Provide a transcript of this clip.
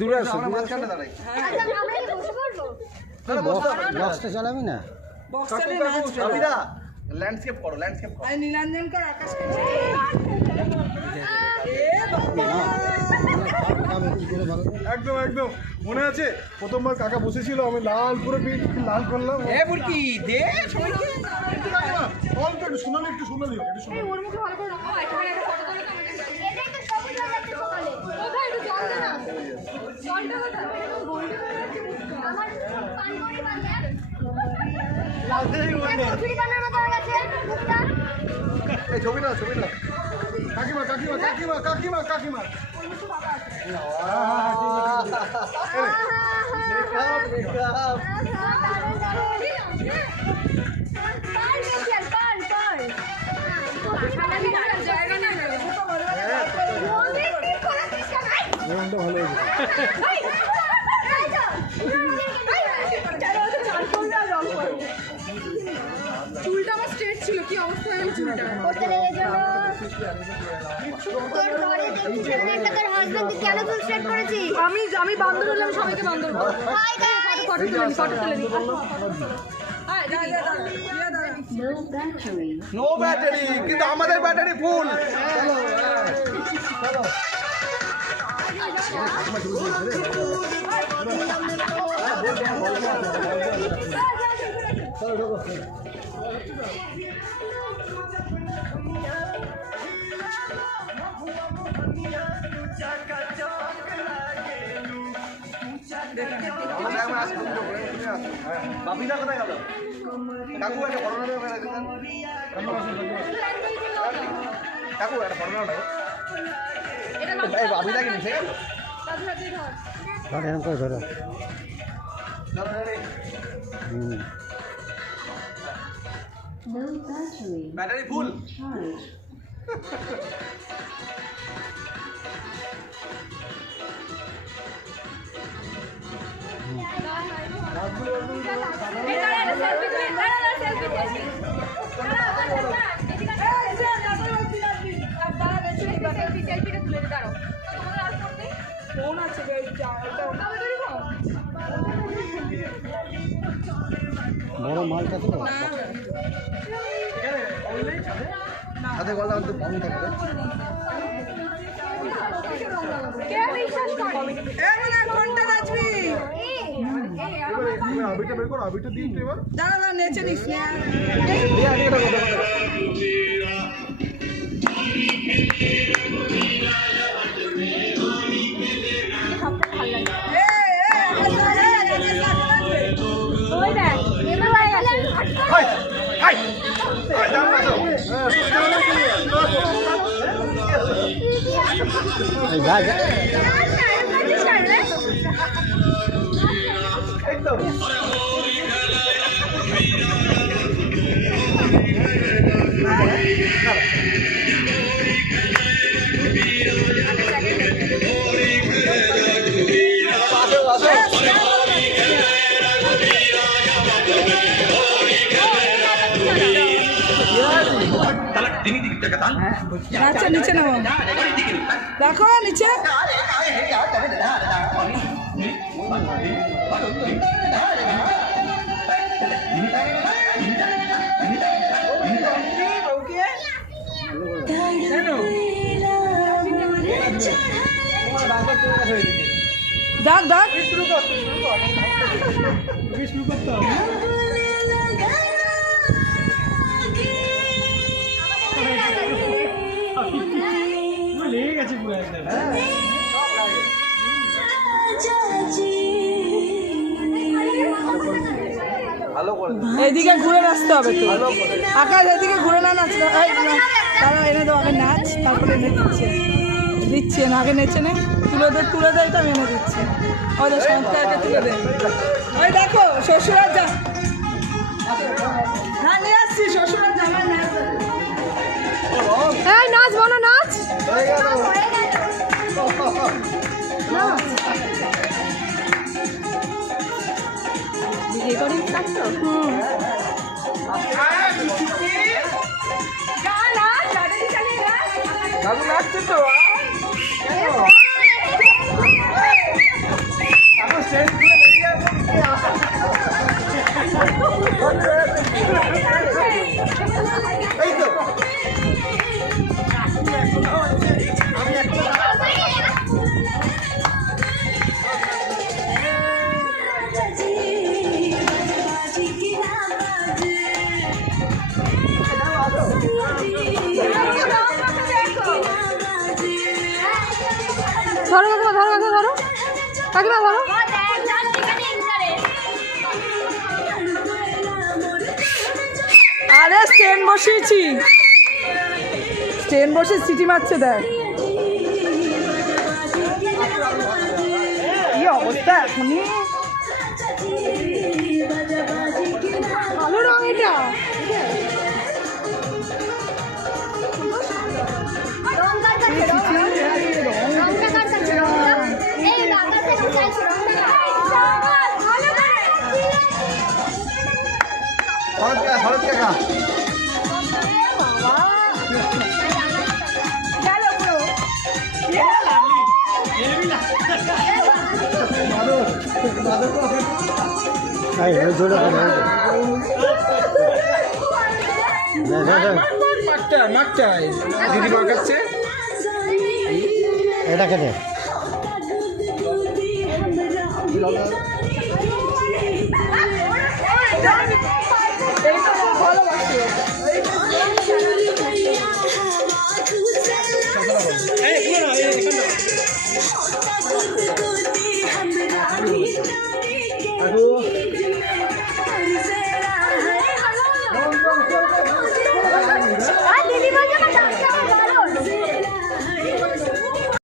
দূরে আসো, আমরা মাঝখানে দাঁড়াই। আচ্ছা আমরা কি বসে পড়বো? তাহলে বসতে হবে না। বক্সটা চালাবি না? বক্স চালিয়ে নাচ করো। রবিদা, ল্যান্ডস্কেপ করো, ল্যান্ডস্কেপ করো। আর নীলাঞ্জন কর আকাশকে একদম একদম মনে আছে প্রথমবার কাকা বসেছিল, আমি লাল পুরো পিঠ লাল করলাম। এ বুড়কি দে সবাইকে অল্প একটু সোনালি, একটু সোনালি হোক, একটু সোনালি। ওর মুখে ভালো করে রাখো, এখানে একটা ফটো তোলো তো আমাদের। এটাই তো সবুজ হয়ে যাচ্ছে সকালে। কোথায় একটু জল দে না। জলটা কোথায়? গোল্ডেন হয়ে যাচ্ছে মুখটা। আমার পানকড়ি বাজে। ছুরি বানানো তো গেছে মুখটা। এই ছবি না, ছবি না। কাকিমা কাকিমা কাকিমা কাকিমা কাকিমা মেকআপ। রংটা ভালো হয়েছে। চুলটা আমার স্ট্রেট ছিল কি অবস্থা হলো চুলটা করতে লেগে গেল। তোর ঘরে দেখছিস একটা তোর হাজবেন্ড কেন চুল স্ট্রেট করেছিস? আমি বান্দর হলাম সবাইকে বান্দর বল হাই গাইস। ফটো তুলে দিই নো ব্যাটারি, কিন্তু আমাদের ব্যাটারি ফুল। বাপিদা কোথায় গেল? কাকু একটা করোনা দেবে কাকু একটা করোনা দেবে। এই বাপিদা কি নিচে গেল? ধর এরকম করে ধরো। Battery full. ফোন আছে বড় মালটা তো হাতে গলা কিন্তু বন্ধ থাকবে। কোনটা নাচবি এবার আবিটা বের করো, আবিটা দিন তো এবার। দাঁড়া নেচে নিস ওই দেখ এবার হয়ে গেছে। হাই হাই হাই দাম না তো। যা যা। একদম আচ্ছা নিচে নাও দেখো নিচে ডাক ডাক শুরু করতে হবে। লেগে গেছে পুরো একদম। ভালো করে এইদিকে ঘুরে নাচতে হবে তো আকাশ এদিকে ঘুরে না নাচতে তারা এনে দেবো আগে নাচ তারপরে এনে দিচ্ছে না আগে নেচে নে তুলে দে এটা আমি এনে দিচ্ছি ওদের সংস্থাকে তুলে দে ওই দেখো শ্বশুরার যা হ্যাঁ নিয়ে আসছি শ্বশুরার জামাই নাচ এই নাচ বলো নাচ রেকর্ডিং থাকতো দাদু নাচছে তো। ধরো কাকিমা, ধরো কাকিমা, ধরো কাকিমা, ধরো। আরে স্ট্যান্ড বসিয়েছি, স্ট্যান্ড বসে সিটি মারছে দেখ। কি অবস্থা এখনই, ভালো রং এটা। শরৎ কাকা এই ওই জোরে করে দিদি মাখাচ্ছে এটা কেটে এইটা ভালোবাসি।